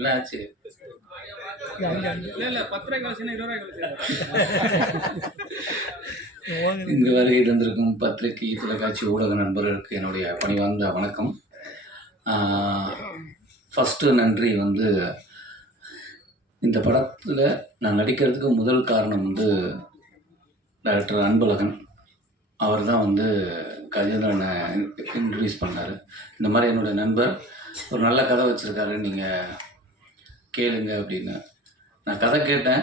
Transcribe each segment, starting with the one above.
என்ன ஆச்சு? இங்கு வருகை தந்திருக்கும் பத்திரிகை தொலைக்காட்சி ஊடக நண்பர்களுக்கு என்னுடைய பணிவார்ந்த வணக்கம். ஃபஸ்ட்டு நன்றி வந்து இந்த படத்தில் நான் நடிக்கிறதுக்கு முதல் காரணம் வந்து டைரக்டர் அன்பழகன். அவர் தான் வந்து கஜேந்திரனை இன்ட்ரடியூஸ் பண்ணார். இந்த மாதிரி என்னுடைய நண்பர் ஒரு நல்ல கதை வச்சுருக்காரு, நீங்கள் கேளுங்க அப்படின்னு. நான் கதை கேட்டேன்.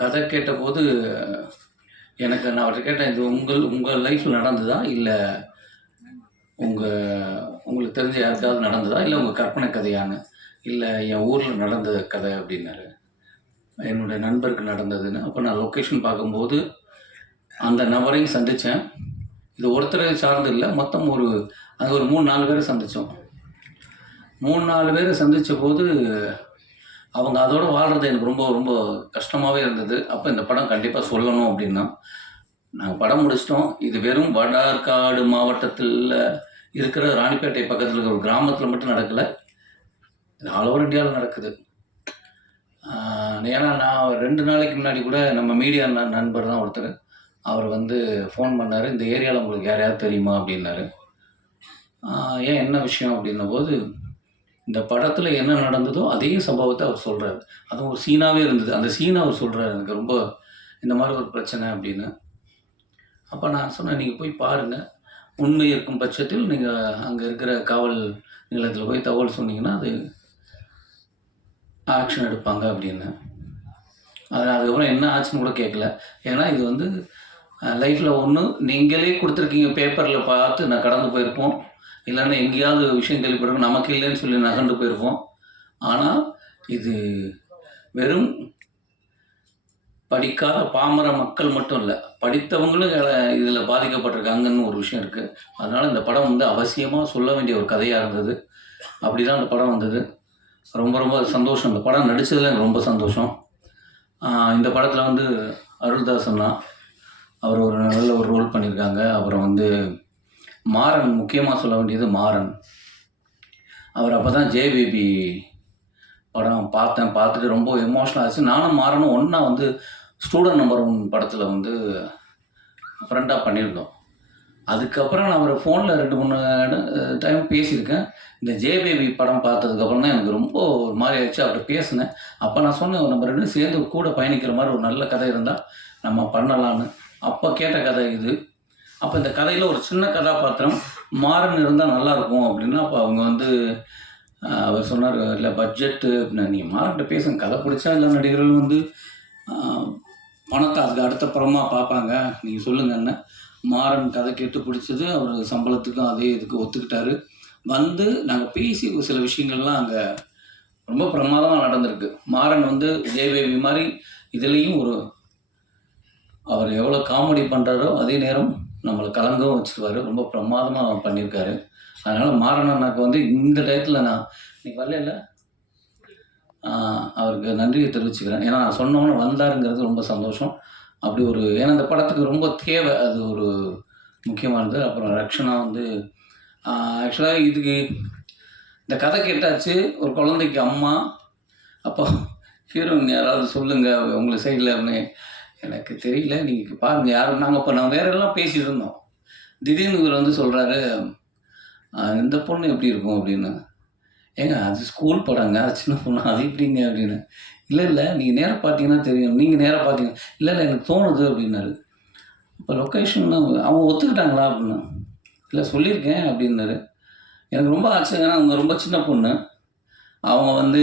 கதை கேட்டபோது நான் அவர்கிட்ட கேட்டேன், இது உங்கள் லைஃப்பில் நடந்ததா, இல்லை உங்களுக்கு தெரிஞ்ச யாருக்காவது நடந்ததா, இல்லை உங்கள் கற்பனை கதையான்னு. இல்லை என் ஊரில் நடந்த கதை அப்படின்னாரு. என்னுடைய நண்பருக்கு நடந்ததுன்னு. அப்போ நான் லொக்கேஷன் பார்க்கும்போது அந்த நபரையும் சந்தித்தேன். இது ஒருத்தரை சார்ந்து இல்லை, மொத்தம் அங்கே ஒரு 3-4 பேரை சந்தித்தோம். 3-4 பேரை சந்தித்த போது அவங்க அதோடு வாழ்கிறது எனக்கு ரொம்ப ரொம்ப கஷ்டமாகவே இருந்தது. அப்போ இந்த படம் கண்டிப்பாக சொல்லணும் அப்படின்னா நாங்கள் படம் முடிச்சிட்டோம். இது வெறும் வடார்காடு மாவட்டத்தில் இருக்கிற ராணிப்பேட்டை பக்கத்தில் இருக்கிற ஒரு கிராமத்தில் மட்டும் நடக்கலை, ஆல் ஓவர் இந்தியாவில் நடக்குது. ஏன்னா நான் 2 நாளைக்கு முன்னாடி கூட நம்ம மீடியா நண்பர் தான் ஒருத்தர், அவர் வந்து ஃபோன் பண்ணார், இந்த ஏரியாவில் உங்களுக்கு யாரையாவது தெரியுமா அப்படின்னாரு. ஏன் என்ன விஷயம் அப்படின்ன போது, இந்த படத்தில் என்ன நடந்ததோ அதே சம்பவத்தை அவர் சொல்கிறார். அதுவும் ஒரு சீனாகவே இருந்தது. அந்த சீனை அவர் சொல்கிறார், எனக்கு ரொம்ப இந்த மாதிரி ஒரு பிரச்சனை அப்படின்னு. அப்போ நான் சொன்னேன், நீங்கள் போய் பாருங்கள், உண்மை இருக்கும் பட்சத்தில் நீங்கள் அங்கே இருக்கிற காவல் நிலையத்தில் போய் தகவல் சொன்னீங்கன்னா அது ஆக்ஷன் எடுப்பாங்க அப்படின்னு. அதுக்கப்புறம் என்ன ஆச்சுன்னு கூட கேட்கல. ஏன்னா இது வந்து லைஃப்பில் ஒன்று நீங்களே கொடுத்துருக்கீங்க, பேப்பரில் பார்த்து நான் கடந்து போயிருப்போம், இல்லைன்னா எங்கேயாவது விஷயம் கேள்விப்பட்டிருக்கோம், நமக்கு இல்லைன்னு சொல்லி நகர்ந்து போயிருப்போம். ஆனால் இது வெறும் படிக்காத பாமர மக்கள் மட்டும் இல்லை, படித்தவங்களும் இதில் பாதிக்கப்பட்டிருக்காங்கன்னு ஒரு விஷயம் இருக்குது. அதனால் இந்த படம் வந்து அவசியமாக சொல்ல வேண்டிய ஒரு கதையாக இருந்தது. அப்படி தான் அந்த படம் வந்தது. ரொம்ப ரொம்ப சந்தோஷம். இந்த படம் நடித்ததில் எனக்கு ரொம்ப சந்தோஷம். இந்த படத்தில் வந்து அருள்தாசன்னா அவர் ஒரு நல்ல ஒரு ரோல் பண்ணியிருக்காங்க. அப்புறம் வந்து மாறன், முக்கியமாக சொல்ல வேண்டியது மாறன். அவர் அப்போ தான் ஜேபேபி படம் பார்த்துட்டு ரொம்ப எமோஷனல் ஆச்சு. நானும் மாறனும் ஒன்றா வந்து ஸ்டூடெண்ட் நம்பர் 1 படத்தில் வந்து ஃப்ரெண்டாக பண்ணியிருந்தோம். அதுக்கப்புறம் நான் அவரை ஃபோனில் 2-3 டைம் பேசியிருக்கேன். இந்த ஜேபேபி படம் பார்த்ததுக்கப்புறம் தான் எனக்கு ரொம்ப ஒரு மாதிரி ஆயிடுச்சு. அவர்கிட்ட பேசினேன். அப்போ நான் சொன்னேன், நம்ம 2 சேர்ந்து கூட பயணிக்கிற மாதிரி ஒரு நல்ல கதை இருந்தால் நம்ம பண்ணலான்னு. அப்போ கேட்ட கதை இது. அப்போ இந்த கதையில் ஒரு சின்ன கதாபாத்திரம் மாறன் இருந்தால் நல்லாயிருக்கும் அப்படின்னு. அப்போ அவங்க வந்து அவர் சொன்னார், இல்லை பட்ஜெட்டு அப்படின்னா, நீங்கள் மாறன்கிட்ட பேசுங்க, கதை பிடிச்சா எல்லா நடிகர்களும் வந்து பணத்தை அதுக்கு அடுத்த படமாக பார்ப்பாங்க, நீங்கள் சொல்லுங்கன்னு. மாறன் கதை கேட்டு பிடிச்சது. அவர் சம்பளத்துக்கும் அதே இதுக்கு ஒத்துக்கிட்டாரு. வந்து நாங்கள் பேசி சில விஷயங்கள்லாம் அங்கே ரொம்ப பிரமாதமாக நடந்திருக்கு. மாறன் வந்து ஜெயபேபி மாதிரி இதுலேயும் அவர் எவ்வளோ காமெடி பண்ணுறாரோ அதே நேரம் நம்மளை கலங்கவும் வச்சுருவார். ரொம்ப பிரமாதமாக பண்ணியிருக்காரு. அதனால் மாறன் அண்ணாக்கு வந்து இந்த டயத்தில் நான் இன்னைக்கு வரல, அவருக்கு நன்றியை தெரிவிச்சுக்கிறேன். ஏன்னா நான் சொன்னவொன்னே வந்தாருங்கிறது ரொம்ப சந்தோஷம். அப்படி ஏன்னா இந்த படத்துக்கு ரொம்ப தேவை, அது ஒரு முக்கியமானது. அப்புறம் ரக்ஷனா வந்து ஆக்சுவலாக இதுக்கு இந்த கதை கேட்டாச்சு, ஒரு குழந்தைக்கு அம்மா. அப்போ ஹீரோயின் யாராவது சொல்லுங்கள் உங்கள் சைடில் அப்படின்னு. எனக்கு தெரியல, நீங்கள் பாருங்கள் யாரும். நாங்கள் வேற எல்லாம் பேசிகிட்டு இருந்தோம். திடீர்னு இவர் வந்து சொல்கிறாரு, இந்த பொண்ணு எப்படி இருக்கும் அப்படின்னு. ஏங்க அது ஸ்கூல் படங்க, அது சின்ன பொண்ணு, அது எப்படிங்க அப்படின்னு. இல்லை நீங்கள் நேராக பார்த்தீங்கன்னா தெரியும், நீங்கள் நேராக பார்த்தீங்க. இல்லை எனக்கு தோணுது அப்படின்னாரு. இப்போ லொக்கேஷன் அவங்க ஒத்துக்கிட்டாங்களா அப்படின்னு. இல்லை சொல்லியிருக்கேன் அப்படின்னாரு. எனக்கு ரொம்ப ஆச்சரியம். அவங்க ரொம்ப சின்ன பொண்ணு. அவங்க வந்து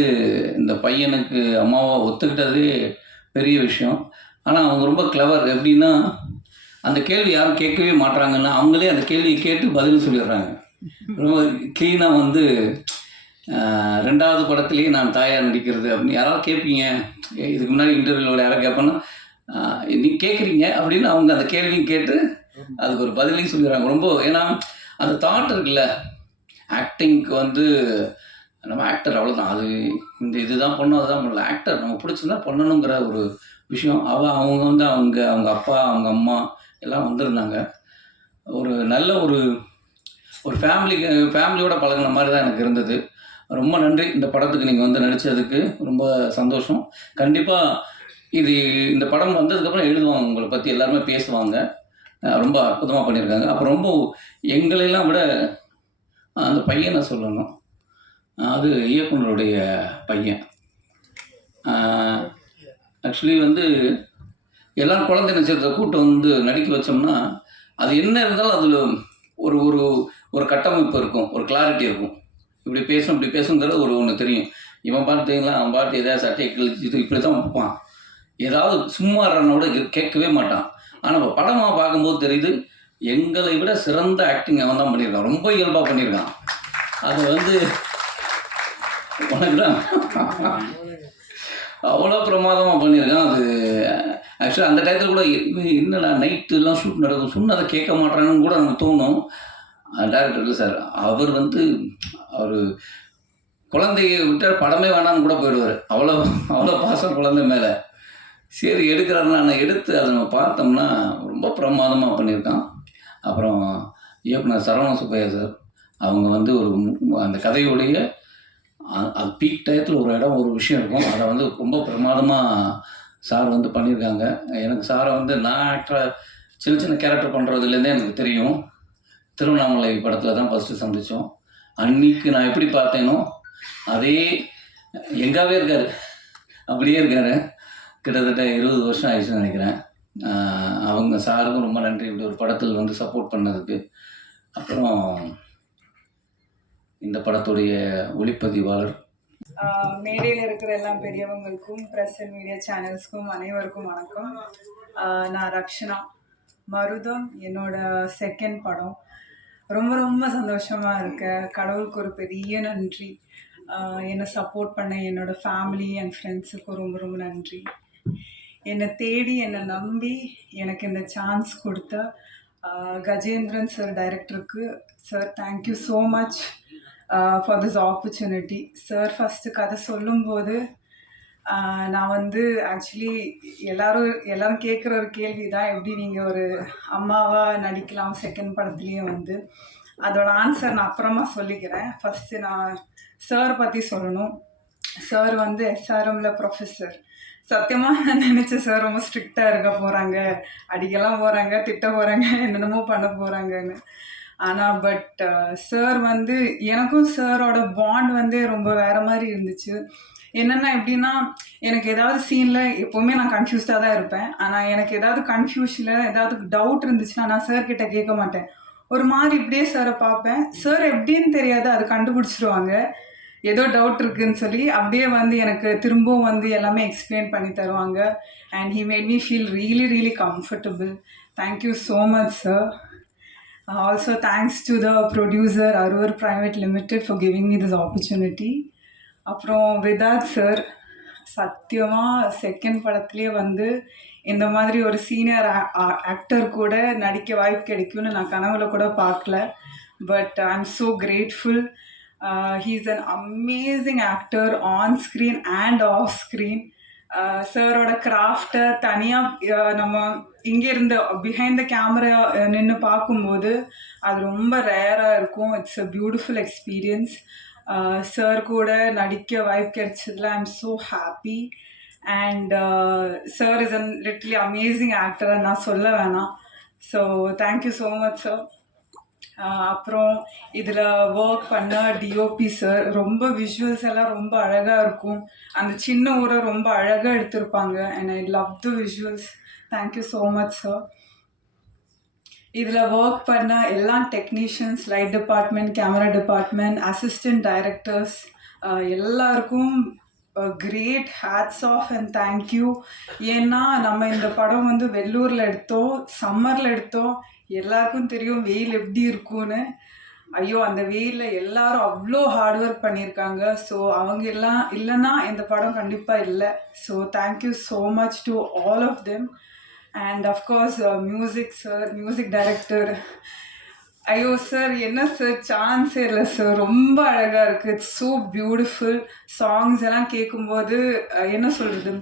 இந்த பையனுக்கு அம்மாவை ஒத்துக்கிட்டதே பெரிய விஷயம். ஆனால் அவங்க ரொம்ப கிளவர். எப்படின்னா அந்த கேள்வி யாரும் கேட்கவே மாட்டுறாங்கன்னா அவங்களே அந்த கேள்வியை கேட்டு பதில் சொல்லிடுறாங்க. ரொம்ப க்ளீனாக வந்து 2வது படத்துலேயே நான் தாயார் நடிக்கிறது அப்படின்னு யாராவது கேட்பீங்க, இதுக்கு முன்னாடி இன்டர்வியூவில் யாராவது கேட்பேன்னா நீங்கள் கேட்குறீங்க அப்படின்னு அவங்க அந்த கேள்வியும் கேட்டு அதுக்கு ஒரு பதிலையும் சொல்லிடுறாங்க. ரொம்ப ஏன்னா அந்த தாட் இருக்குல்ல, ஆக்டிங்க்கு வந்து நம்ம ஆக்டர் அவ்வளோதான், அது இந்த இதுதான் பண்ணணும் அதுதான் பண்ணல, ஆக்டர் நம்ம பிடிச்சிருந்தா பண்ணணுங்கிற ஒரு விஷயம். அவங்க வந்து அவங்க அப்பா அவங்க அம்மா எல்லாம் வந்திருந்தாங்க. ஒரு நல்ல ஒரு ஃபேமிலியோட பழகின மாதிரி தான் எனக்கு இருந்தது. ரொம்ப நன்றி. இந்த படத்துக்கு நீங்கள் வந்து நடித்ததுக்கு ரொம்ப சந்தோஷம். கண்டிப்பாக இது இந்த படம் வந்ததுக்கப்புறம் எழுதுவாங்க, உங்களை பற்றி எல்லாருமே பேசுவாங்க. ரொம்ப அற்புதமாக பண்ணியிருக்காங்க. அப்புறம் ரொம்ப எங்களையெல்லாம் விட அந்த பையனை சொல்லணும். அது இயக்குனருடைய பையன். ஆக்சுவலி வந்து எல்லோரும் குழந்தை நட்சத்திரத்தை கூட்டு வந்து நடிக்க வச்சோம்னா, அது என்ன இருந்தாலும் அதில் ஒரு ஒரு ஒரு கட்டமைப்பு இருக்கும், ஒரு கிளாரிட்டி இருக்கும். இப்படி பேசும் இப்படி பேசுங்கிறது ஒன்று தெரியும். இவன் பார்த்தீங்களா, அவன் பாட்டு எதாவது சட்டையை கிழிச்சிட்டு இப்படி தான் வைப்பான். ஏதாவது சும்மா கூட கேட்கவே மாட்டான். ஆனால் இப்போ படமாக பார்க்கும்போது தெரியுது, எங்களை விட சிறந்த ஆக்டிங் அவன் தான் பண்ணியிருக்கான். ரொம்ப இயல்பாக பண்ணியிருக்கான். அது வந்து உனக்கு தான் அவ்வளோ பிரமாதமாக பண்ணியிருக்கான். அது ஆக்சுவலாக அந்த டயத்தில் கூட என்னடா நைட்டுலாம் ஷூட் நடக்கும், சொன்னதை கேட்க மாட்டான்னு கூட நமக்கு தோணும். டேரக்டர் இல்லை சார், அவர் வந்து அவர் குழந்தைய விட்டால் படமே வேணான்னு கூட போயிடுவார். அவ்வளோ அவ்வளோ பாசம் குழந்தை மேலே. சரி எடுக்கிறாருன்னா, நான் எடுத்து அதை நம்ம பார்த்தோம்னா ரொம்ப பிரமாதமாக பண்ணியிருக்கான். அப்புறம் இயக்குனர் சரவண சுப்பையா சார், அவங்க வந்து ஒரு அந்த கதையுடைய அது பீக் டயத்தில் ஒரு இடம் ஒரு விஷயம் இருக்கும், அதை வந்து ரொம்ப பிரமாதமாக சார் வந்து பண்ணியிருக்காங்க. எனக்கு சாரை வந்து நான் ஆக்டராக சின்ன சின்ன கேரக்டர் பண்ணுறதுலேருந்தே எனக்கு தெரியும். திருவண்ணாமலை படத்தில் தான் ஃபஸ்ட்டு சந்தித்தோம். அன்றைக்கி நான் எப்படி பார்த்தேனோ அதே எங்காவே இருக்கார், அப்படியே இருக்கார். கிட்டத்தட்ட 20 வருஷம் ஆயிடுச்சுன்னு நினைக்கிறேன். அவங்க சாருக்கும் ரொம்ப நன்றி, இப்படி ஒரு படத்தில் வந்து சப்போர்ட் பண்ணதுக்கு. அப்புறம் இந்த படத்துடைய ஒளிப்பதிவாளர், மேடையில் இருக்கிற எல்லா பெரியவங்களுக்கும் ப்ரெஸ் அண்ட் மீடியா சேனல்ஸ்க்கும் அனைவருக்கும் வணக்கம். நான் ரக்ஷனா. மருதம் என்னோட செகண்ட் படம். ரொம்ப ரொம்ப சந்தோஷமாக இருக்கேன். கடவுளுக்கு ஒரு பெரிய நன்றி. என்னை சப்போர்ட் பண்ண என்னோடய ஃபேமிலி அண்ட் ஃப்ரெண்ட்ஸுக்கும் ரொம்ப ரொம்ப நன்றி. என்னை தேடி என்னை நம்பி எனக்கு இந்த சான்ஸ் கொடுத்த கஜேந்திரன் சார் டைரக்டருக்கு, sir thank you so much for this opportunity. Sir first கதை சொல்லும்போது நான் வந்து ஆக்சுவலி எல்லோரும் கேட்குற ஒரு கேள்வி தான், எப்படி நீங்கள் ஒரு அம்மாவாக நடிக்கலாம் செகண்ட் படத்துலேயே வந்து. அதோட ஆன்சர் நான் அப்புறமா சொல்லிக்கிறேன். ஃபஸ்ட்டு நான் சார் பற்றி சொல்லணும். சார் வந்து எஸ்ஆர்எம்மில் ப்ரொஃபஸர். சத்தியமாக நான் நினச்சேன் சார் ரொம்ப ஸ்ட்ரிக்டாக இருக்க போகிறாங்க, அடிக்கலாம் போகிறாங்க, திட்ட போகிறாங்க, என்னென்னமோ பண்ண போகிறாங்கன்னு. ஆனால் பட் சார் வந்து எனக்கும் சாரோட பாண்ட் வந்து ரொம்ப வேறு மாதிரி இருந்துச்சு. என்னென்னா எப்படின்னா, எனக்கு ஏதாவது சீனில் எப்போவுமே நான் கன்ஃபியூஸ்டாக தான் இருப்பேன். ஆனால் எனக்கு ஏதாவது கன்ஃபியூஷனில் ஏதாவது டவுட் இருந்துச்சுன்னா நான் சார்கிட்ட கேட்க மாட்டேன். ஒரு மாதிரி இப்படியே சாரை பார்ப்பேன். சார் எப்படின்னு தெரியாது, அது கண்டுபிடிச்சிருவாங்க. ஏதோ டவுட் இருக்குதுன்னு சொல்லி அப்படியே வந்து எனக்கு திரும்பவும் வந்து எல்லாமே எக்ஸ்பிளைன் பண்ணி தருவாங்க. And he made me feel really really comfortable. Thank you so much sir. Also thanks to the producer Aroor private limited for giving me this opportunity. அப்புறம் விதாத் சார், சத்தியமாக செகண்ட் படத்துலேயே வந்து இந்த மாதிரி ஒரு சீனியர் ஆக்டர் கூட நடிக்க வாய்ப்பு கிடைக்கும்னு நான் கனவுல கூட பார்க்கல. But I am so grateful. He's an amazing actor on screen and off screen. சாரோட கிராஃப்டை தனியாக நம்ம இங்கேருந்து பிஹைண்ட் த கேமரா நின்று பார்க்கும்போது அது ரொம்ப ரேராக இருக்கும். It's a beautiful experience. Sir கூட நடிக்க வாய்ப்பு கிடைச்சதில் I am so happy. And sir is an utterly amazing actor, நான் சொல்ல வேணாம். So thank you so much sir. அப்புறம் இதில் ஒர்க் பண்ண டிஓபி சார், ரொம்ப விஷுவல்ஸ் எல்லாம் ரொம்ப அழகாக இருக்கும். அந்த சின்ன ஊரை ரொம்ப அழகாக எடுத்திருப்பாங்க. And I love the visuals. Thank you so much sir. இதில் ஒர்க் பண்ண எல்லா technicians, light department, camera department, assistant directors எல்லாருக்கும் great hats off and thank you. ஏன்னா நம்ம இந்த படம் வந்து வெள்ளூரில் எடுத்தோம், சம்மரில் எடுத்தோம். எல்லாருக்கும் தெரியும் வெயில் எப்படி இருக்கும்னு. ஐயோ, அந்த வெயிலில் எல்லாரும் அவ்வளோ ஹார்ட் ஒர்க் பண்ணியிருக்காங்க. ஸோ அவங்க எல்லாம் இல்லைன்னா இந்த படம் கண்டிப்பாக இல்லை. So thank you so much to all of them. And of course music sir, music director. ஐயோ சார், என்ன சார், சான்ஸே இல்லை சார், ரொம்ப அழகாக இருக்குது. It's so beautiful. சாங்ஸ் எல்லாம் கேட்கும்போது என்ன சொல்கிறது,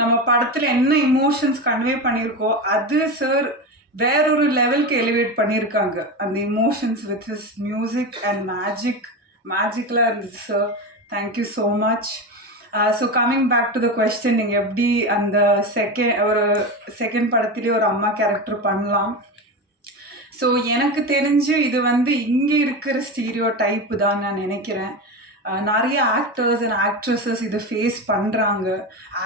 நம்ம படத்தில் என்ன இமோஷன்ஸ் கன்வே பண்ணியிருக்கோ அது சார் வேறொரு லெவலுக்கு எலிவேட் பண்ணியிருக்காங்க. அந்த emotions with his music and magic மேஜிக்கலாக இருந்துச்சு sir. Thank you so much. So coming back to the question, நீங்கள் எப்படி அந்த செகண்ட் படத்துலேயே ஒரு அம்மா கேரக்டர் பண்ணலாம்? ஸோ எனக்கு தெரிஞ்சு இது வந்து இங்கே இருக்கிற ஸ்டீரியோ டைப்பு தான் நான் நினைக்கிறேன். நிறைய ஆக்டர்ஸ் அண்ட் ஆக்ட்ரஸஸ் இதை ஃபேஸ் பண்ணுறாங்க.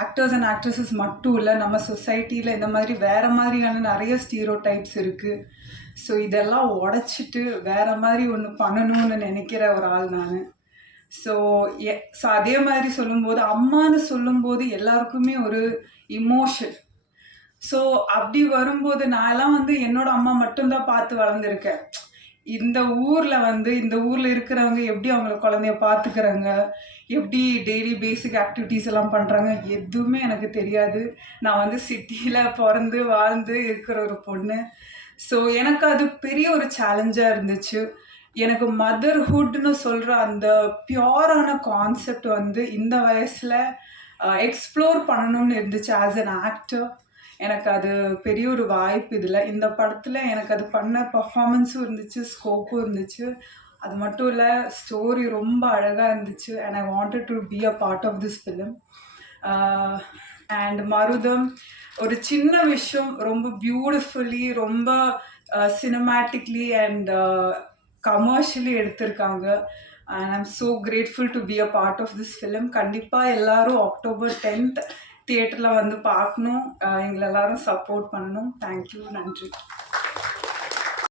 ஆக்டர்ஸ் அண்ட் ஆக்ட்ரஸஸ் மட்டும் இல்லை, நம்ம சொசைட்டியில் இந்த மாதிரி வேறு மாதிரியான நிறைய ஸ்டீரியோ டைப்ஸ் இருக்குது. ஸோ இதெல்லாம் உடச்சிட்டு வேறு மாதிரி ஒன்று பண்ணணும்னு நினைக்கிற ஒரு ஆள் நான். ஸோ அதே மாதிரி சொல்லும்போது, அம்மான்னு சொல்லும்போது எல்லாருக்குமே ஒரு இமோஷன். ஸோ அப்படி வரும்போது நான்லாம் வந்து என்னோட அம்மா மட்டும்தான் பார்த்து வளர்ந்துருக்கேன். இந்த ஊரில் இருக்கிறவங்க எப்படி அவங்கள குழந்தைய பார்த்துக்கிறாங்க, எப்படி டெய்லி பேசிக் ஆக்டிவிட்டீஸ் எல்லாம் பண்ணுறாங்க, எதுவுமே எனக்கு தெரியாது. நான் வந்து சிட்டியில் பிறந்து வாழ்ந்து இருக்கிற ஒரு பொண்ணு. ஸோ எனக்கு அது பெரிய ஒரு சேலஞ்சாக இருந்துச்சு. எனக்கு மதர்ஹுட்னு சொல்கிற அந்த பியூரான கான்செப்ட் வந்து இந்த வயசில் எக்ஸ்ப்ளோர் பண்ணணும்னு இருந்துச்சு ஆஸ் அன் ஆக்டர். எனக்கு அது பெரிய ஒரு வாய்ப்பு இதில். இந்த படத்தில் எனக்கு அது பண்ண பர்ஃபார்மன்ஸும் இருந்துச்சு, ஸ்கோப்பும் இருந்துச்சு. அது மட்டும் இல்லை, ஸ்டோரி ரொம்ப அழகாக இருந்துச்சு. And I wanted to be a part of this film. And Marutham ஒரு சின்ன விஷயம் ரொம்ப பியூட்டிஃபுல்லி, ரொம்ப சினிமேட்டிக்லி அண்ட் கமர்ஷியலி எடுத்திருக்காங்க. And I'm so grateful to be a part of this film. கண்டிப்பாக எல்லோரும் October 10th தியேட்டரில் வந்து பார்க்கணும். எங்களை எல்லாரும் சப்போர்ட் பண்ணணும். தேங்க்யூ, நன்றி.